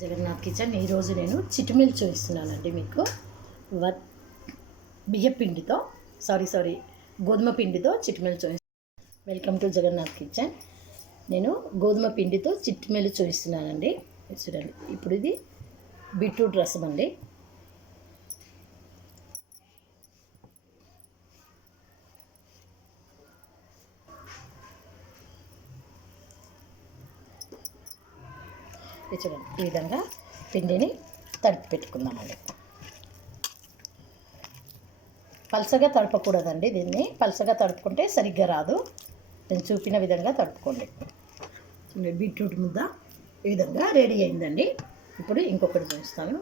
Jagannadh kitchen. ఈరోజు నేను చిటిమిల్ చూపిస్తున్నానండి మీకు. బియ్య పిండితో గోధుమ పిండితో చిటిమిల్ చూపిస్తున్నాను. Welcome to Jagannath kitchen. నేను గోధుమ పిండితో చిటిమిల్ చూపిస్తున్నానండి. చూడండి, ఇప్పుడు ఇది బీట్రూట్ రసం అండి. చూడండి, ఈ విధంగా పిండిని తడిపి పెట్టుకుందామండి. పలసగా తడపకూడదండి. దీన్ని పలసగా తడుపుకుంటే సరిగ్గా రాదు. నేను చూపిన విధంగా తడుపుకోండి. బీట్రూట్ ముద్ద ఈ విధంగా రెడీ అయిందండి. ఇప్పుడు ఇంకొకటి చూపిస్తాను.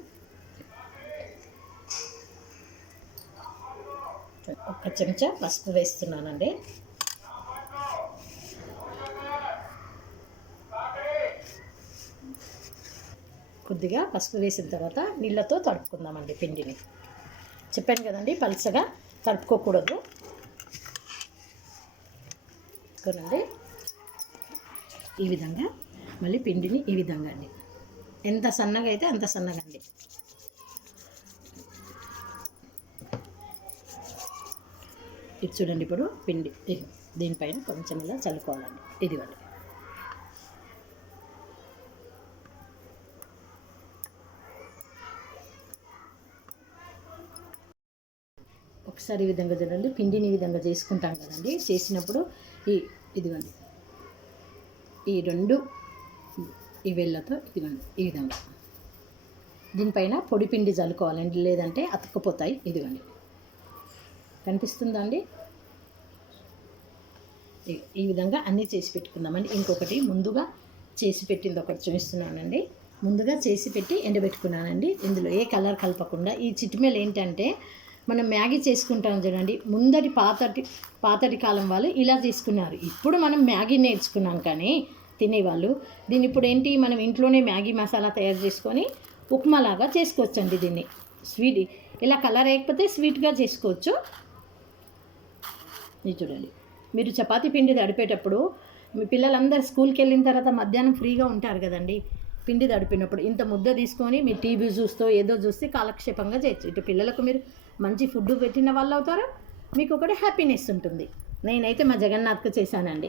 ఒక చెంచా పసుపు వేస్తున్నానండి. కొద్దిగా పసుపు వేసిన తర్వాత నీళ్ళతో తడుపుకుందామండి పిండిని. చెప్పాను కదండి, పలుచగా తడుపుకోకూడదు. చూడండి, ఈ విధంగా మళ్ళీ పిండిని ఈ విధంగా అండి, ఎంత సన్నగా అయితే అంత సన్నగా అండి. ఇది చూడండి, ఇప్పుడు పిండి దీనిపైన కొంచెం ఇలా చల్లుకోవాలండి. ఇదిగోండి, ఒకసారి ఈ విధంగా చూడండి. పిండిని ఈ విధంగా చేసుకుంటాం కదండి. చేసినప్పుడు ఇదిగోండి, ఈ రెండు ఈ వేళ్ళతో ఇదిగోండి ఈ విధంగా దీనిపైన పొడి పిండి చల్లుకోవాలండి, లేదంటే అతుక్కుపోతాయి. ఇదిగోండి, కనిపిస్తుందా అండి? ఈ విధంగా అన్నీ చేసి పెట్టుకుందామండి. ఇంకొకటి ముందుగా చేసి పెట్టింది ఒకటి చూపిస్తున్నానండి. ముందుగా చేసి పెట్టి ఎండబెట్టుకున్నానండి. ఇందులో ఏ కలర్ కలపకుండా. ఈ చిటిమెల్ ఏంటంటే, మనం మ్యాగీ చేసుకుంటాం చూడండి, పాతటి కాలం వాళ్ళు ఇలా తీసుకున్నారు. ఇప్పుడు మనం మ్యాగీ నేర్చుకున్నాం, కానీ తినేవాళ్ళు దీన్ని ఇప్పుడు ఏంటి, మనం ఇంట్లోనే మ్యాగీ మసాలా తయారు చేసుకొని ఉప్మాలాగా చేసుకోవచ్చండి. దీన్ని స్వీట్ ఇలా కలర్ వేయకపోతే స్వీట్గా చేసుకోవచ్చు. ఇది చూడండి, మీరు చపాతీ పిండి తడిపేటప్పుడు మీ పిల్లలందరూ స్కూల్కి వెళ్ళిన తర్వాత మధ్యాహ్నం ఫ్రీగా ఉంటారు కదండి. పిండి తడిపినప్పుడు ఇంత ముద్ద తీసుకొని మీ టీవీ చూస్తూ ఏదో చూస్తే కాలక్షేపంగా చేయొచ్చు. ఇటు పిల్లలకు మీరు మంచి ఫుడ్ పెట్టిన వాళ్ళు అవుతారు, మీకు ఒకటి హ్యాపీనెస్ ఉంటుంది. నేనైతే మా జగన్నాథ్కి చేశానండి.